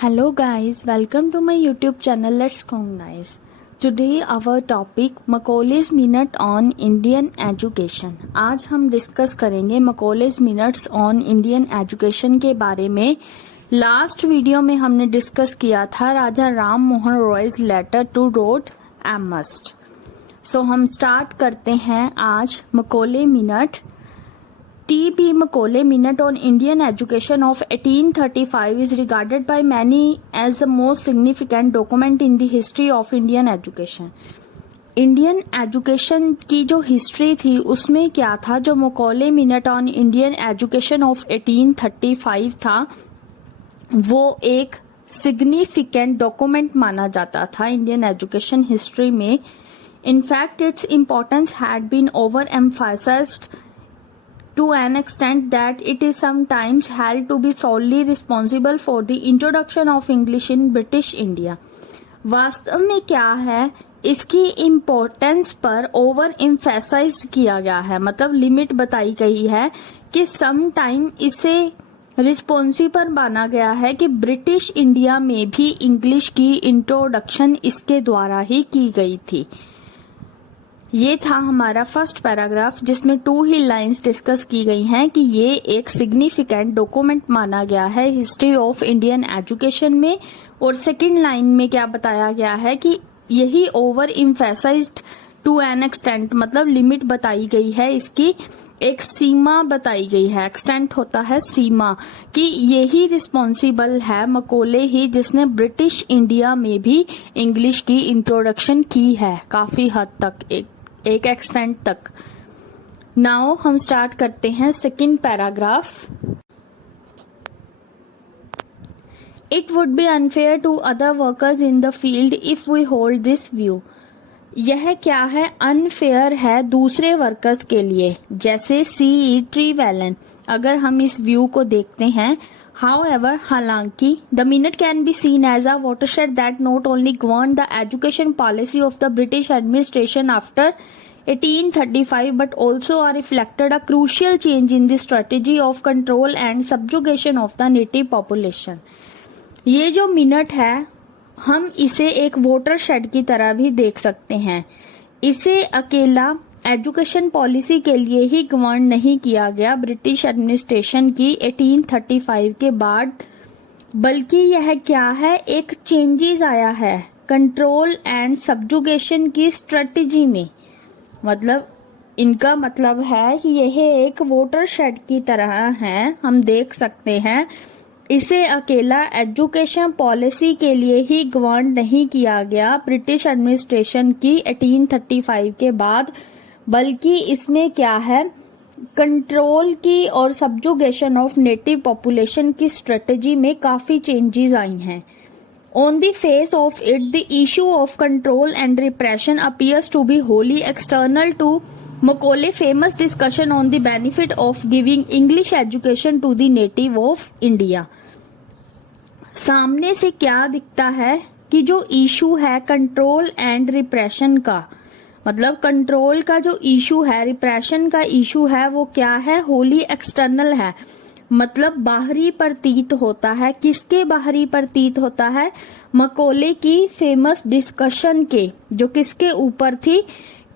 Hello guys, welcome to my YouTube channel Let's Cognize. Today our topic Macaulay's Minute on Indian Education. आज हम discuss करेंगे Macaulay's Minutes on Indian Education के बारे में. Last video में हमने discuss किया था Raja Ram Mohan Roy's letter to Lord Amherst. So हम स्टार्ट करते हैं आज Macaulay Minute. T.B. Macaulay Minute on Indian Education of 1835 is regarded by many as the most significant document in the history of Indian education. Indian education की जो history थी उसमें क्या था, जो Macaulay Minute on Indian Education of 1835 था वो एक सिग्निफिकेंट डॉक्यूमेंट माना जाता था इंडियन एजुकेशन हिस्ट्री में. In fact its importance had been over emphasised to an extent that it is sometimes held to be solely responsible for the introduction of English in British India. वास्तव में क्या है, इसकी importance पर over emphasise किया गया है, मतलब लिमिट बताई गई है कि सम टाइम इसे रिस्पॉन्सिबल माना गया है कि ब्रिटिश इंडिया में भी इंग्लिश की इंट्रोडक्शन इसके द्वारा ही की गई थी. ये था हमारा फर्स्ट पैराग्राफ जिसमें 2 ही लाइंस डिस्कस की गई हैं कि ये एक सिग्निफिकेंट डॉक्यूमेंट माना गया है हिस्ट्री ऑफ इंडियन एजुकेशन में. और सेकंड लाइन में क्या बताया गया है कि यही over emphasised to an extent, मतलब लिमिट बताई गई है, इसकी एक सीमा बताई गई है. एक्सटेंट होता है सीमा, कि यही रिस्पॉन्सिबल है मकोले ही जिसने ब्रिटिश इंडिया में भी इंग्लिश की इंट्रोडक्शन की है काफी हद तक, एक एक्सटेंट तक. नाउ हम स्टार्ट करते हैं second paragraph. It would be unfair to other workers in the field if we hold this view. यह क्या है, अनफेयर है दूसरे वर्कर्स के लिए, जैसे C.E. Trevelyan. अगर हम इस व्यू को देखते हैं, however, हालांकि the minute can be seen as a watershed that not only governed the education policy of the British administration after 1835 but also reflected a crucial change in the strategy of control and subjugation of the native population. ये जो minute है हम इसे एक watershed की तरह भी देख सकते हैं. इसे अकेला एजुकेशन पॉलिसी के लिए ही गवर्न नहीं किया गया ब्रिटिश एडमिनिस्ट्रेशन की 1835 के बाद, बल्कि यह क्या है, एक चेंजेस आया है कंट्रोल एंड सब्जुगेशन की स्ट्रेटेजी में. मतलब इनका मतलब है कि यह एक वाटरशेड की तरह है, हम देख सकते हैं. इसे अकेला एजुकेशन पॉलिसी के लिए ही गवर्न नहीं किया गया ब्रिटिश एडमिनिस्ट्रेशन की 1835 के बाद, बल्कि इसमें क्या है, कंट्रोल की और सब्जुगेशन ऑफ नेटिव पॉपुलेशन की स्ट्रेटेजी में काफी चेंजेस आई हैं. On the face of it the issue of control and repression appears to be wholly external to Macaulay famous discussion on the benefit of giving English education to the native of India. सामने से क्या दिखता है कि जो issue है control and repression का, मतलब कंट्रोल का जो इशू है, रिप्रेशन का इशू है, वो क्या है, होली एक्सटर्नल है, मतलब बाहरी प्रतीत होता है. किसके बाहरी प्रतीत होता है, मकोले की फेमस डिस्कशन के, जो किसके ऊपर थी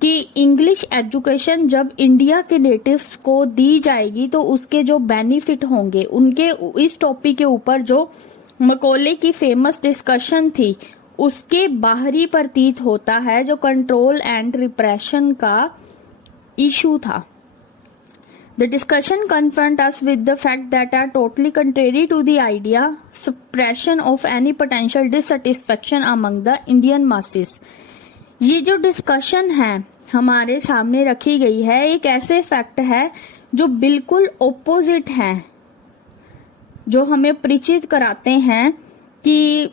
कि इंग्लिश एजुकेशन जब इंडिया के नेटिव्स को दी जाएगी तो उसके जो बेनिफिट होंगे, उनके इस टॉपिक के ऊपर जो मकोले की फेमस डिस्कशन थी उसके बाहरी प्रतीत होता है जो कंट्रोल एंड रिप्रेशन का इशू था. The discussion confront us with the fact that are totally contrary to the idea suppression of any potential dissatisfaction among the Indian masses. ये जो डिस्कशन है हमारे सामने रखी गई है, एक ऐसे फैक्ट है जो बिल्कुल ओपोजिट है, जो हमें परिचित कराते हैं कि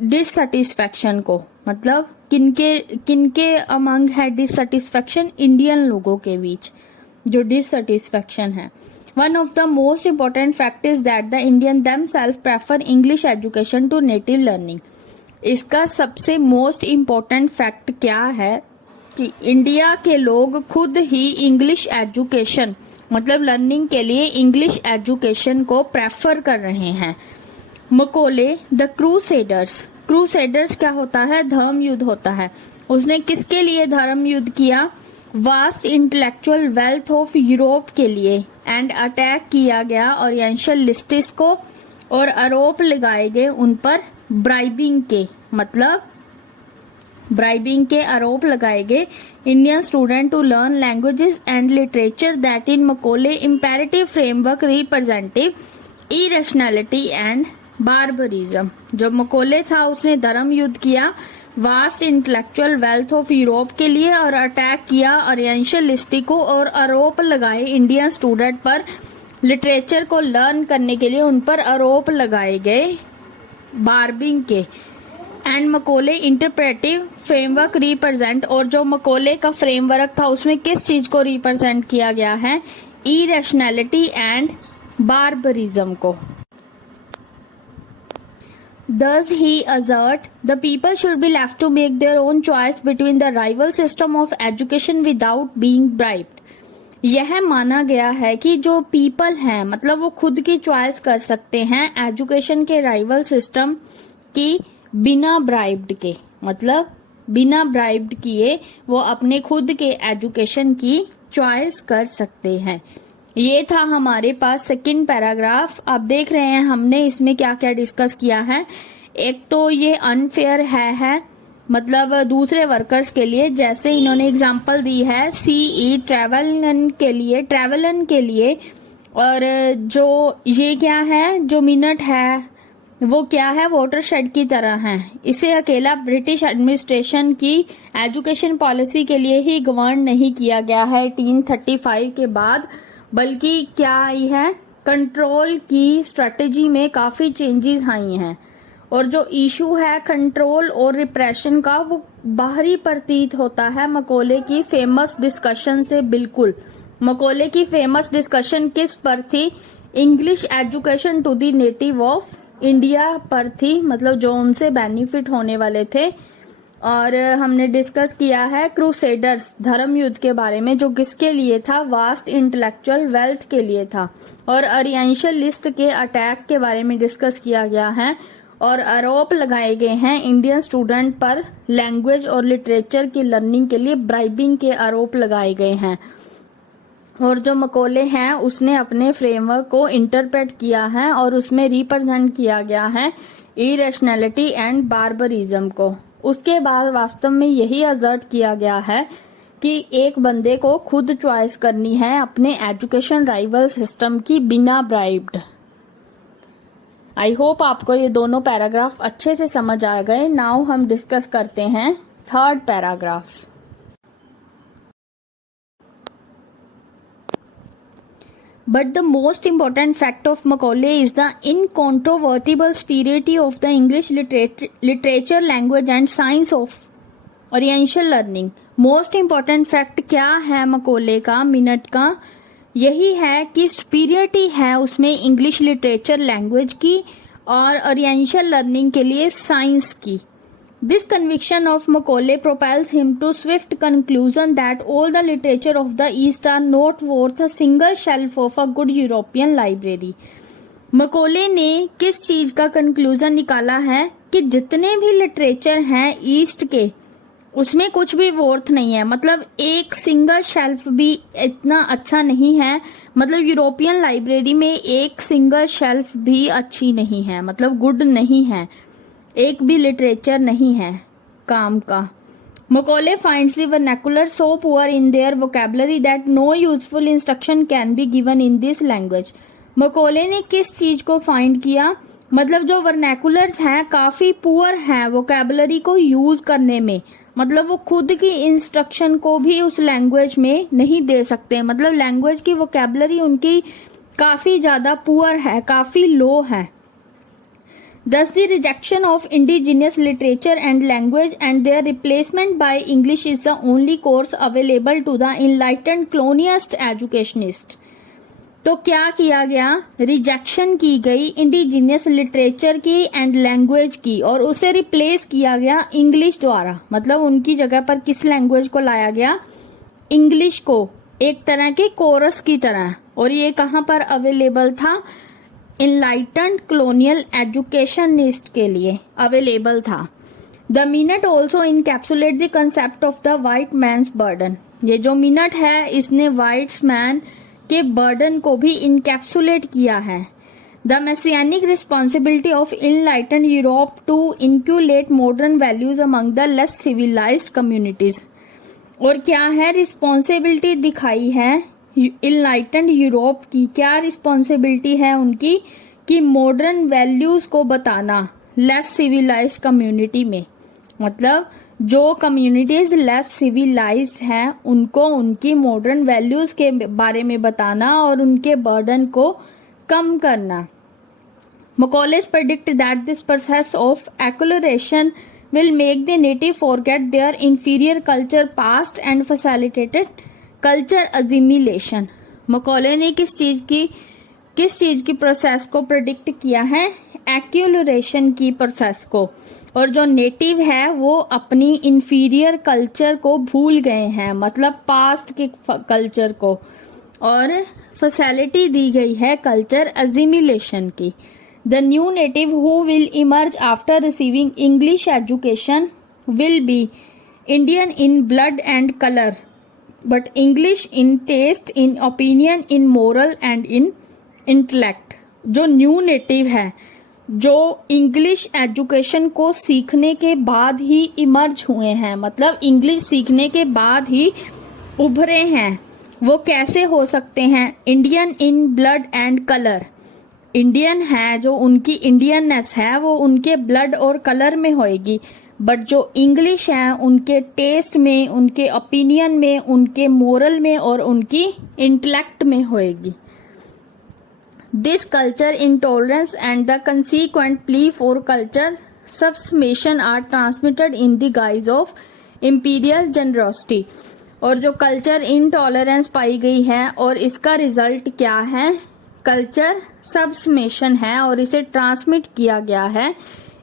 डिससेटिस्फैक्शन को, मतलब किनके अमंग है डिससेटिस्फैक्शन, इंडियन लोगों के बीच जो डिससेटिस्फैक्शन है. One of the most important fact is that the Indian themselves prefer English education to native learning. इसका सबसे मोस्ट इम्पोर्टेंट फैक्ट क्या है कि इंडिया के लोग खुद ही इंग्लिश एजुकेशन, मतलब लर्निंग के लिए इंग्लिश एजुकेशन को प्रेफर कर रहे हैं. मकोले द क्रूसेडर्स। क्रूसेडर्स क्या होता है? धर्म युद्ध होता है। उसने किसके लिए धर्म युद्ध किया? Vast intellectual wealth of Europe के लिए। एंड अटैक किया गया ओरिएंटलिस्ट्स को और आरोप लगाए गए उन पर ब्राइबिंग के, मतलब ब्राइबिंग के आरोप लगाए गए Indian student to learn languages and literature that in Macaulay imperative framework representative irrationality and barbarism. जो मकोले था उसने धर्म युद्ध किया vast intellectual wealth of Europe के लिए और अटैक किया ओरिएंटलिस्ट्स को और आरोप लगाए इंडियन स्टूडेंट पर लिटरेचर को लर्न करने के लिए उन पर आरोप लगाए गए बार्बिंग के। एंड मकोले इंटरप्रेटिव फ्रेमवर्क रिप्रेजेंट, और जो मकोले का फ्रेमवर्क था उसमें किस चीज को रिप्रेजेंट किया गया है? इरेशनैलिटी एंड बार्बरिज्म को। Thus he assert the people should be left to make their own choice between the rival system of education without being bribed। यह माना गया है कि जो पीपल हैं मतलब वो खुद की चॉइस कर सकते हैं एजुकेशन के राइवल सिस्टम की बिना ब्राइब्ड के, मतलब बिना ब्राइब्ड किए वो अपने खुद के एजुकेशन की चॉइस कर सकते हैं। ये था हमारे पास सेकंड पैराग्राफ। आप देख रहे हैं हमने इसमें क्या क्या डिस्कस किया है। एक तो ये अनफेयर है मतलब दूसरे वर्कर्स के लिए, जैसे इन्होंने एग्जांपल दी है सीई ट्रेवलन के लिए, और जो ये क्या है, जो मिनट है वो क्या है, वाटरशेड की तरह है। इसे अकेला ब्रिटिश एडमिनिस्ट्रेशन की एजुकेशन पॉलिसी के लिए ही गवर्न नहीं किया गया है 1835 के बाद, बल्कि क्या आई है, कंट्रोल की स्ट्रेटेजी में काफी चेंजेस आई हैं। और जो इशू है कंट्रोल और रिप्रेशन का वो बाहरी प्रतीत होता है मकोले की फेमस डिस्कशन से। बिल्कुल, मकोले की फेमस डिस्कशन किस पर थी? English education to the native of India पर थी, मतलब जो उनसे बेनिफिट होने वाले थे। और हमने डिस्कस किया है क्रूसेडर्स धर्म युद्ध के बारे में, जो किसके लिए था? वास्ट इंटेलेक्चुअल वेल्थ के लिए था। और ओरिएंटलिस्ट के अटैक के बारे में डिस्कस किया गया है और आरोप लगाए गए हैं इंडियन स्टूडेंट पर लैंग्वेज और लिटरेचर की लर्निंग के लिए ब्राइबिंग के आरोप लगाए गए हैं। और जो मकोले हैं उसने अपने फ्रेमवर्क को इंटरप्रेट किया है और उसमें रिप्रेजेंट किया गया है इरेशनैलिटी एंड बार्बरिज्म को। उसके बाद वास्तव में यही असर्ट किया गया है कि एक बंदे को खुद चॉइस करनी है अपने एजुकेशन राइवल सिस्टम की बिना ब्राइब्ड। आई होप आपको ये दोनों पैराग्राफ अच्छे से समझ आ गए। नाउ हम डिस्कस करते हैं third paragraph. But the most important fact of Macaulay is the incontrovertible superiority of the English literature, language and science of Oriental learning। Most important fact क्या है मकोले का, मिनट का? यही है कि superiority है उसमें इंग्लिश लिटरेचर लैंग्वेज की और ओरिएंटल लर्निंग के लिए साइंस की। This conviction of Macaulay propels him to swift conclusion that all the literature of the East are not worth a single shelf of a good European library। मकोले ने किस चीज का conclusion निकाला है कि जितने भी लिटरेचर हैं ईस्ट के उसमें कुछ भी वर्थ नहीं है, मतलब एक सिंगल शेल्फ भी इतना अच्छा नहीं है, मतलब यूरोपियन लाइब्रेरी में एक सिंगल शेल्फ भी अच्छी नहीं है, मतलब गुड नहीं है, एक भी लिटरेचर नहीं है काम का। Macaulay finds the vernacular so poor in their vocabulary that no useful instruction can be given in this language. Macaulay ने किस चीज को फाइंड किया? मतलब जो वर्नाकुलर्स हैं काफी पुअर हैं वोकैबुलरी को यूज करने में, मतलब वो खुद की इंस्ट्रक्शन को भी उस लैंग्वेज में नहीं दे सकते, मतलब लैंग्वेज की वोकैबुलरी उनकी काफी ज्यादा पुअर है, काफी लो है। Thus the rejection of indigenous literature and language and their replacement by English is the only course available to the enlightened colonialist educationist। तो क्या किया गया? रिजेक्शन की गई इंडिजिनियस लिटरेचर की एंड लैंग्वेज की और उसे रिप्लेस किया गया इंग्लिश द्वारा, मतलब उनकी जगह पर किस लैंग्वेज को लाया गया? इंग्लिश को, एक तरह के कोरस की तरह। और ये कहाँ पर अवेलेबल था? इनलाइटेंड कॉलोनियल एजुकेशनिस्ट के लिए अवेलेबल था। The minute also encapsulate the concept of the white man's burden. ये जो मिनट है इसने वाइट मैन के बर्डन को भी इनकैप्सुलेट किया है। The messianic responsibility of enlightened Europe to inculcate modern values among the less civilised communities. और क्या है रिस्पॉन्सिबिलिटी दिखाई है इनलाइटेंड यूरोप की, क्या रिस्पॉन्सिबिलिटी है उनकी कि मॉडर्न वैल्यूज को बताना लेस सिविलाइज्ड कम्युनिटी में। मतलब जो कम्युनिटीज लेस सिविलाइज्ड हैं उनको उनकी मॉडर्न वैल्यूज के बारे में बताना और उनके बर्डन को कम करना। Macaulay predict that this process of acculturation will make the native forget their inferior culture past and facilitated culture assimilation। Macaulay ने किस चीज की प्रोसेस को प्रेडिक्ट किया है? एक्यूलरेशन की प्रोसेस को। और जो नेटिव है वो अपनी इंफीरियर कल्चर को भूल गए हैं, मतलब पास्ट के कल्चर को, और फैसिलिटी दी गई है कल्चर असिमिलेशन की। The new native who will emerge after receiving English education will be Indian in blood and color, but English in taste, in opinion, in moral and in intellect। जो new native है, जो English education को सीखने के बाद ही emerge हुए हैं, मतलब इंग्लिश सीखने के बाद ही उभरे हैं, वो कैसे हो सकते हैं? Indian in blood and colour. Indian है, जो उनकी इंडियननेस है वो उनके ब्लड और कलर में होएगी, बट जो इंग्लिश है उनके टेस्ट में, उनके ओपिनियन में, उनके मोरल में और उनकी इंटेलेक्ट में होएगी। This culture intolerance and the consequent plea for culture subsumption are transmitted in the guise of imperial generosity. और जो कल्चर इंटॉलरेंस पाई गई है और इसका रिजल्ट क्या है? कल्चर सबसमेशन है और इसे ट्रांसमिट किया गया है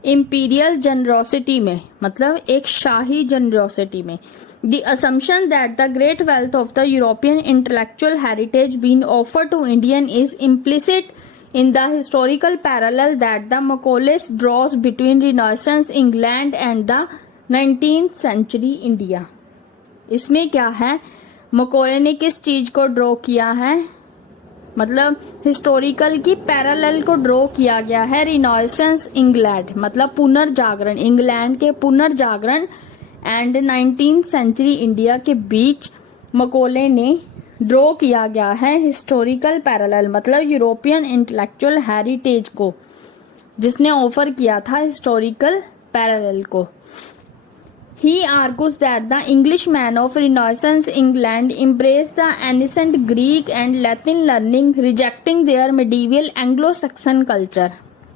इंपीरियल जनरोसिटी में, मतलब एक शाही जनरोसिटी में। The assumption that the great wealth of the European intellectual heritage been offer to Indian is implicit in the historical parallel that the Macaulays draws between Renaissance England and the 19th century India. इसमें क्या है? मकॉले ने किस चीज को draw किया है? मतलब हिस्टोरिकल की पैरेलल को ड्रॉ किया गया है रिनाइसेंस इंग्लैंड, मतलब पुनर्जागरण, इंग्लैंड के पुनर्जागरण एंड 19th सेंचुरी इंडिया के बीच मकॉले ने ड्रॉ किया गया है हिस्टोरिकल पैरेलल, मतलब यूरोपियन इंटेलेक्चुअल हेरिटेज को, जिसने ऑफर किया था हिस्टोरिकल पैरेलल को। He argues that the Englishman of Renaissance England embraced the ancient Greek and Latin learning, rejecting their medieval Anglo-Saxon culture।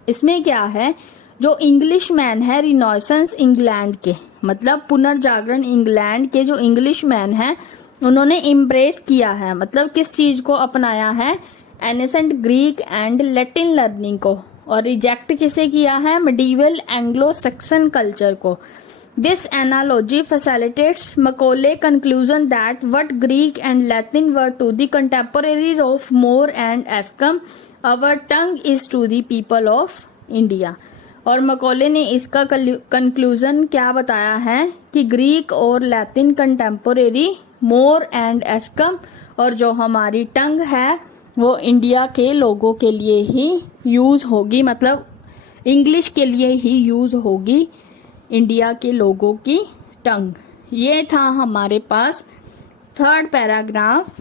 इसमें क्या है? जो इंग्लिशमैन है रिनाइसेंस इंग्लैंड के, मतलब पुनर्जागरण इंग्लैंड के जो इंग्लिशमैन है उन्होंने इम्ब्रेस किया है, मतलब किस चीज को अपनाया है? Ancient Greek and Latin learning को। और रिजेक्ट किसे किया है? medieval Anglo-Saxon कल्चर को। This analogy facilitates Macaulay's conclusion that what Greek and Latin were to the contemporaries of Moore and Escom, our tongue is to the people of India। और Macaulay ने इसका conclusion क्या बताया है कि Greek और Latin contemporary, more and एस्कम, और जो हमारी टंग है वो इंडिया के लोगों के लिए ही यूज होगी, मतलब इंग्लिश के लिए ही यूज होगी इंडिया के लोगों की टंग। ये था हमारे पास 3rd पैराग्राफ।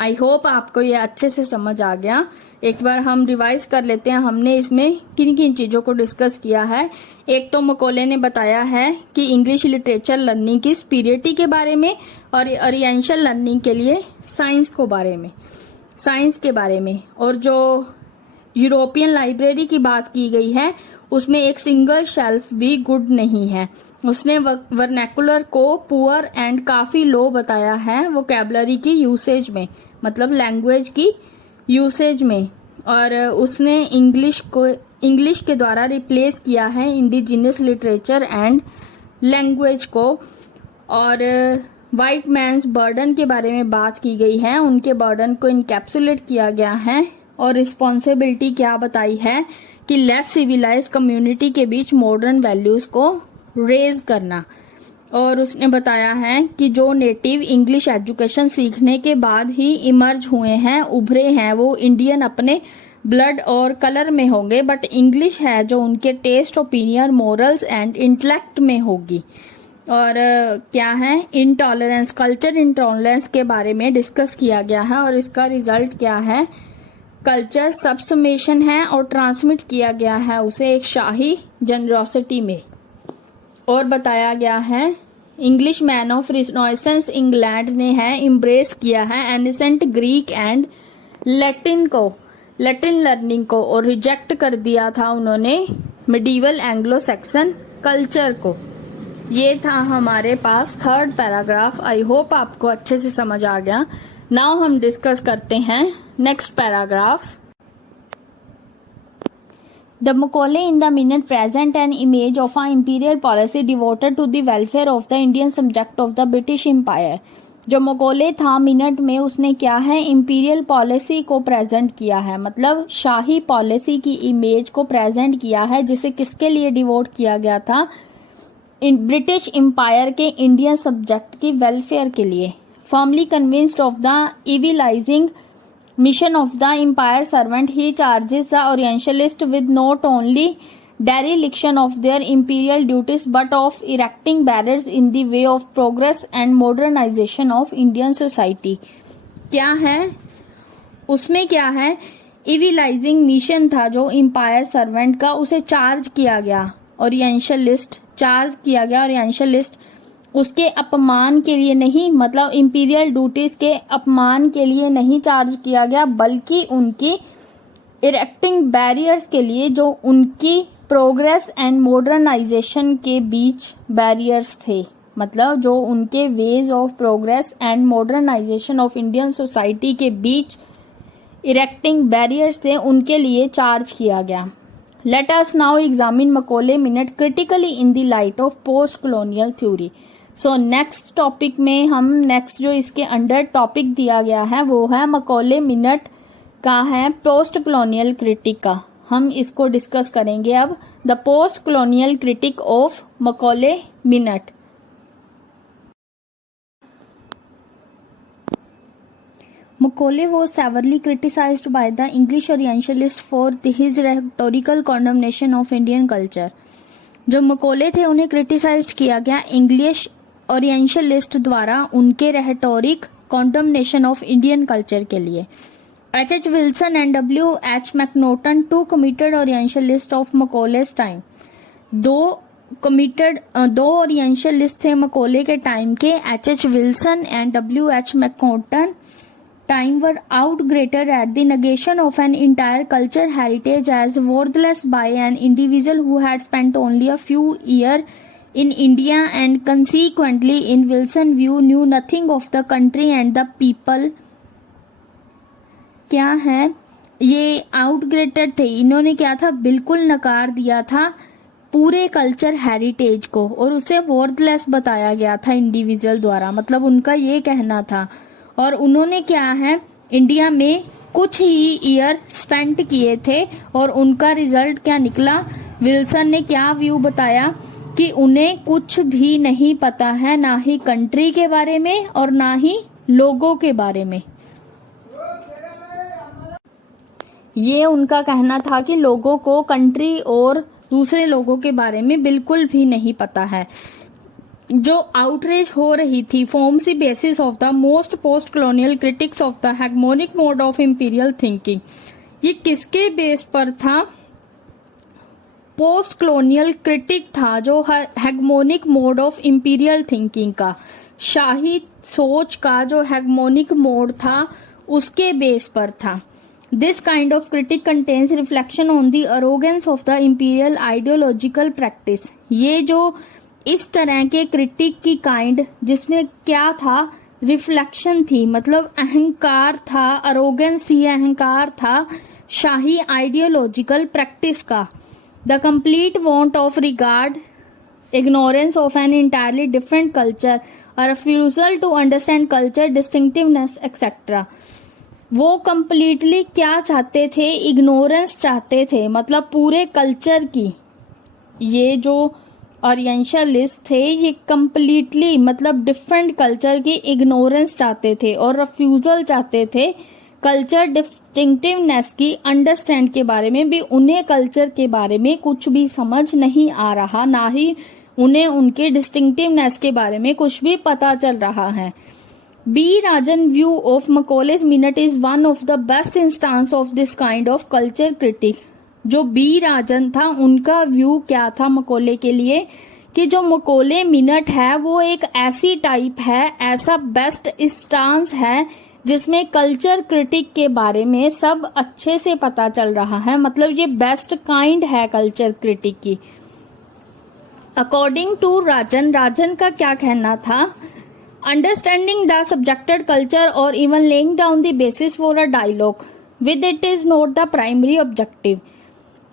आई होप आपको ये अच्छे से समझ आ गया। एक बार हम रिवाइज कर लेते हैं, हमने इसमें किन किन चीजों को डिस्कस किया है। एक तो मकौले ने बताया है कि इंग्लिश लिटरेचर लर्निंग की स्पिरिटी के बारे में और ओरिएंटल लर्निंग के लिए साइंस के बारे में। और जो यूरोपियन लाइब्रेरी की बात की गई है उसमें एक सिंगल शेल्फ भी गुड नहीं है। उसने वर्नैकुलर को पुअर एंड काफी लो बताया है वोकैबुलरी की यूसेज में, मतलब लैंग्वेज की यूसेज में। और उसने इंग्लिश के द्वारा रिप्लेस किया है इंडिजिनस लिटरेचर एंड लैंग्वेज को। और वाइट मैन्स बर्डन के बारे में बात की गई है, उनके बर्डन को इनकैप्सुलेट किया गया है। और रिस्पॉन्सिबिलिटी क्या बताई है कि लेस सिविलाइज्ड कम्युनिटी के बीच मॉडर्न वैल्यूज को रेज करना। और उसने बताया है कि जो नेटिव इंग्लिश एजुकेशन सीखने के बाद ही इमर्ज हुए हैं, उभरे हैं, वो इंडियन अपने ब्लड और कलर में होंगे, बट इंग्लिश है जो उनके taste, opinion, morals and intellect में होगी। और क्या है, इंटॉलरेंस, कल्चर इंटॉलरेंस के बारे में डिस्कस किया गया है और इसका रिजल्ट क्या है, कल्चर सबसमेशन है और ट्रांसमिट किया गया है उसे एक शाही जनरोसिटी में। और बताया गया है English man of renaissance England ने है इम्ब्रेस किया है ancient Greek and Latin learning को और रिजेक्ट कर दिया था उन्होंने मिडीवल एंग्लो सैक्सन कल्चर को। ये था हमारे पास थर्ड पैराग्राफ। आई होप आपको अच्छे से समझ आ गया। नाउ हम डिस्कस करते हैं next paragraph. The Macaulay in the minute present an image of an imperial policy devoted to the welfare of the Indian subject of the British Empire। जो Macaulay था मिनट में उसने क्या है, इंपीरियल पॉलिसी को present किया है, मतलब शाही पॉलिसी की इमेज को प्रेजेंट किया है, जिसे किसके लिए डिवोट किया गया था, ब्रिटिश एम्पायर के इंडियन सब्जेक्ट की वेलफेयर के लिए। Firmly convinced of the civilising mission of the empire servant, he charges the Orientalists with not only dereliction of their imperial duties but of erecting barriers in the way of progress and modernization of Indian society। क्या है उसमें, क्या है, इविलाइजिंग mission था जो empire servant का, उसे charge किया गया, ओरिएंटलिस्ट चार्ज किया गया, ओरिएंटलिस्ट उसके अपमान के लिए नहीं, मतलब इंपीरियल ड्यूटीज के अपमान के लिए नहीं चार्ज किया गया, बल्कि उनकी इरेक्टिंग बैरियर्स के लिए, जो उनकी प्रोग्रेस एंड मॉडर्नाइजेशन के बीच बैरियर्स थे, मतलब जो उनके ways of progress and modernisation of Indian society के बीच इरेक्टिंग बैरियर्स थे, उनके लिए चार्ज किया गया। Let us now examine Macaulay minute critically in the light of post colonial theory. So next topic में हम नेक्स्ट जो इसके अंडर टॉपिक दिया गया है वो है मकोले मिनट का है पोस्ट कॉलोनियल क्रिटिक का। हम इसको डिस्कस करेंगे अब। The post colonial critique of Macaulay minute. Macaulay was severely criticized by the English Orientalists for his rhetorical condemnation of Indian culture। जो मकोले थे उन्हें क्रिटिसाइज किया गया इंग्लिश ओरिएंटलिस्ट द्वारा उनके rhetoric condemnation of Indian culture के लिए। H.H. Wilson and W.H. McNaughton, two committed Orientalists of Macaulay's time। दो ओरिएंटलिस्ट थे मकोले के टाइम के, H.H. Wilson and W.H. McNaughton, time were outgraded at the negation of an entire culture heritage as worthless by an individual who had spent only a few years in India and consequently in Wilson's view knew nothing of the country and the people। क्या है, ये आउटग्रेडेड थे, इन्होंने क्या था, बिल्कुल नकार दिया था पूरे कल्चर हेरिटेज को और उसे वर्थलेस बताया गया था इंडिविजुअल द्वारा, मतलब उनका ये कहना था। और उन्होंने क्या है, इंडिया में कुछ ही ईयर स्पेंड किए थे और उनका रिजल्ट क्या निकला। विल्सन ने क्या व्यू बताया कि उन्हें कुछ भी नहीं पता है, ना ही कंट्री के बारे में और ना ही लोगों के बारे में। ये उनका कहना था कि लोगों को कंट्री और दूसरे लोगों के बारे में बिल्कुल भी नहीं पता है। जो आउटरीच हो रही थी forms the basis of the most post colonial critiques of the hegemonic mode of imperial thinking. ये किसके बेस पर था, पोस्ट कॉलोनियल क्रिटिक था जो हेगमोनिक मोड ऑफ इंपीरियल थिंकिंग का, शाही सोच का जो हेगमोनिक मोड था उसके बेस पर था। This kind of critique contains reflection on the arrogance of the imperial ideological practice. ये जो इस तरह के क्रिटिक की काइंड, जिसमें क्या था, रिफ्लेक्शन थी, मतलब अहंकार था, अरोगेंस थी, अहंकार था शाही आइडियोलॉजिकल प्रैक्टिस का। The complete want of regard, ignorance of an entirely different culture, a refusal to understand culture distinctiveness etcetera. वो कंप्लीटली क्या चाहते थे, इग्नोरेंस चाहते थे, मतलब पूरे कल्चर की। ये जो ओरिएंटलिस्ट थे ये कंप्लीटली मतलब डिफरेंट कल्चर की इग्नोरेंस चाहते थे और रिफ्यूजल चाहते थे कल्चर डिस्टिंक्टिवनेस की अंडरस्टैंड के बारे में भी। उन्हें कल्चर के बारे में कुछ भी समझ नहीं आ रहा, ना ही उन्हें उनके डिस्टिंक्टिवनेस के बारे में कुछ भी पता चल रहा है। B Rajan view of Macaulay's minute is one of the best instance of this kind of culture critique. जो बी राजन था उनका व्यू क्या था मकौले के लिए, कि जो मकौले मिनट है वो एक ऐसी टाइप है, ऐसा बेस्ट इंस्टांस है जिसमें कल्चर क्रिटिक के बारे में सब अच्छे से पता चल रहा है। मतलब ये बेस्ट काइंड है कल्चर क्रिटिक की। अकॉर्डिंग टू राजन, राजन का क्या कहना था, अंडरस्टैंडिंग द सब्जेक्टेड कल्चर और even laying down the basis for a dialogue with it is not the primary objective.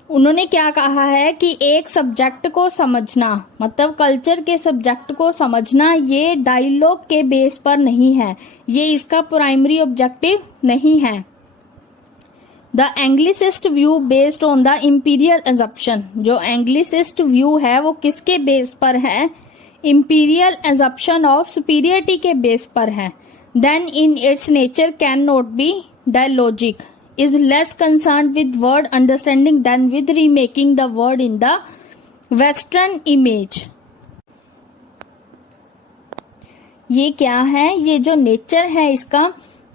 उन्होंने क्या कहा है कि एक सब्जेक्ट को समझना, मतलब कल्चर के सब्जेक्ट को समझना, ये डायलॉग के बेस पर नहीं है, ये इसका प्राइमरी ऑब्जेक्टिव नहीं है। The Anglicist view based on the imperial assumption. जो एंग्लिसिस्ट व्यू है वो किसके बेस पर है, इंपीरियल एजम्पशन ऑफ सुपीरियरिटी के बेस पर है। Then in its nature can not be dialogic, is less concerned with word understanding than with remaking the word in the western image। ये क्या है, ये जो नेचर है इसका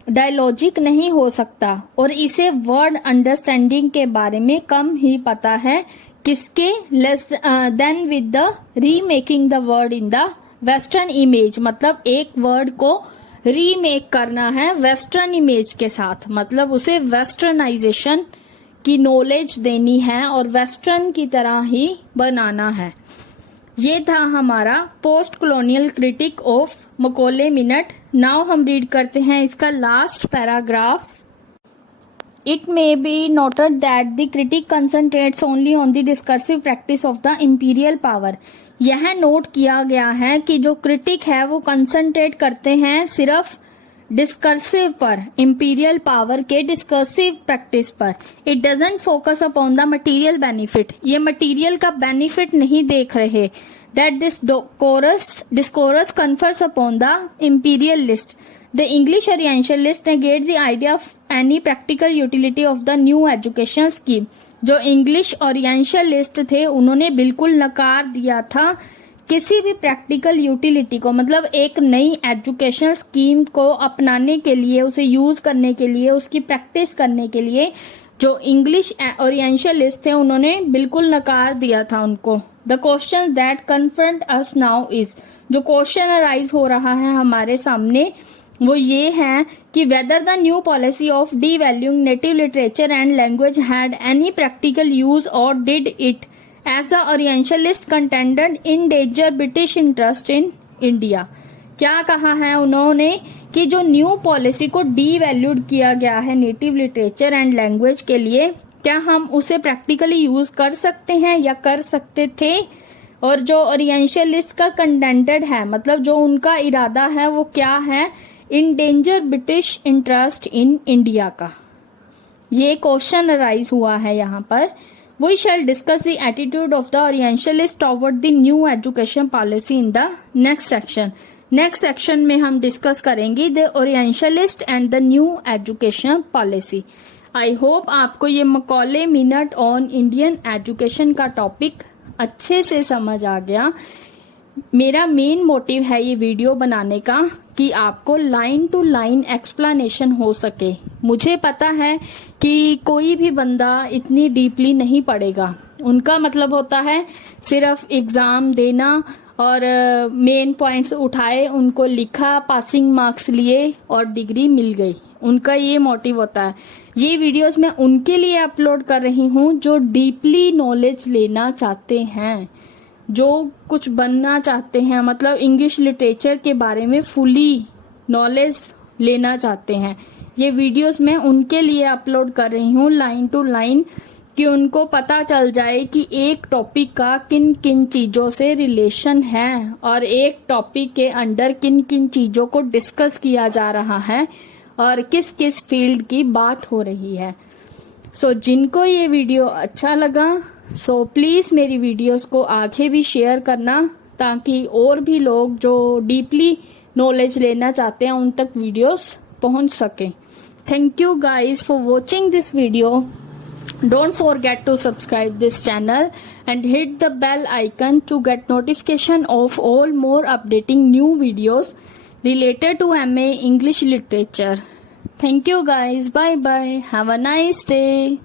डायलॉजिक नहीं हो सकता और इसे वर्ड अंडरस्टैंडिंग के बारे में कम ही पता है, किसके, less than with the remaking the word in the western image. मतलब एक वर्ड को रीमेक करना है वेस्टर्न इमेज के साथ, मतलब उसे वेस्टर्नाइजेशन की नॉलेज देनी है और वेस्टर्न की तरह ही बनाना है। ये था हमारा post colonial critique of Macaulay minute. Now हम रीड करते हैं इसका last paragraph. It may be noted that the critique concentrates only on the discursive practice of the imperial power. यह नोट किया गया है कि जो क्रिटिक है वो कंसंट्रेट करते हैं सिर्फ डिस्कर्सिव पर, इंपीरियल पावर के डिस्कर्सिव प्रैक्टिस पर। It doesn't focus upon the material benefit. ये मटेरियल का बेनिफिट नहीं देख रहे। That this discourse confers upon the imperialist. The English orientalist negate the idea of any practical utility of the new education scheme. जो English orientalist थे उन्होंने बिल्कुल नकार दिया था किसी भी प्रैक्टिकल यूटिलिटी को, मतलब एक नई एजुकेशन स्कीम को अपनाने के लिए, उसे यूज करने के लिए, उसकी प्रैक्टिस करने के लिए जो इंग्लिश ओरिएंटलिस्ट थे उन्होंने बिल्कुल नकार दिया था उनको। The question that confront us now is, जो क्वेश्चन अराइज हो रहा है हमारे सामने वो ये है कि whether the new policy of devaluing native literature and language had any practical use और did it as the orientalist contended endanger British interest in India. क्या कहा है उन्होंने कि जो न्यू पॉलिसी को डीवैल्यूड किया गया है नेटिव लिटरेचर एंड लैंग्वेज के लिए, क्या हम उसे प्रैक्टिकली यूज कर सकते हैं या कर सकते थे। और जो ओरिएंटलिस्ट का कंटेंडेड है, मतलब जो उनका इरादा है वो क्या है, endanger British interest in India का। ये क्वेश्चन अराइज हुआ है यहाँ पर। We shall discuss the attitude of the orientalist toward the new education policy in the next section. Next section में हम डिस्कस करेंगे the orientalist and the new education policy. I hope आपको ये Macaulay minute on Indian education का topic अच्छे से समझ आ गया। मेरा मेन मोटिव है ये वीडियो बनाने का कि आपको लाइन टू लाइन एक्सप्लेनेशन हो सके। मुझे पता है कि कोई भी बंदा इतनी डीपली नहीं पढ़ेगा, उनका मतलब होता है सिर्फ एग्जाम देना और मेन पॉइंट्स उठाए, उनको लिखा, पासिंग मार्क्स लिए और डिग्री मिल गई, उनका ये मोटिव होता है। ये वीडियोस मैं उनके लिए अपलोड कर रही हूँ जो डीपली नॉलेज लेना चाहते हैं, जो कुछ बनना चाहते हैं, मतलब इंग्लिश लिटरेचर के बारे में फुली नॉलेज लेना चाहते हैं। ये वीडियोस मैं उनके लिए अपलोड कर रही हूँ लाइन टू लाइन, कि उनको पता चल जाए कि एक टॉपिक का किन किन चीजों से रिलेशन है और एक टॉपिक के अंडर किन किन चीजों को डिस्कस किया जा रहा है और किस किस फील्ड की बात हो रही है। सो जिनको ये वीडियो अच्छा लगा सो प्लीज मेरी वीडियोस को आगे भी शेयर करना, ताकि और भी लोग जो डीपली नॉलेज लेना चाहते हैं उन तक वीडियोस पहुंच सके। Thank you guys for watching this video. Don't forget to subscribe this channel and hit the bell icon to get notification of all more updating new videos related to MA English Literature. Thank you guys. Bye bye. Have a nice day.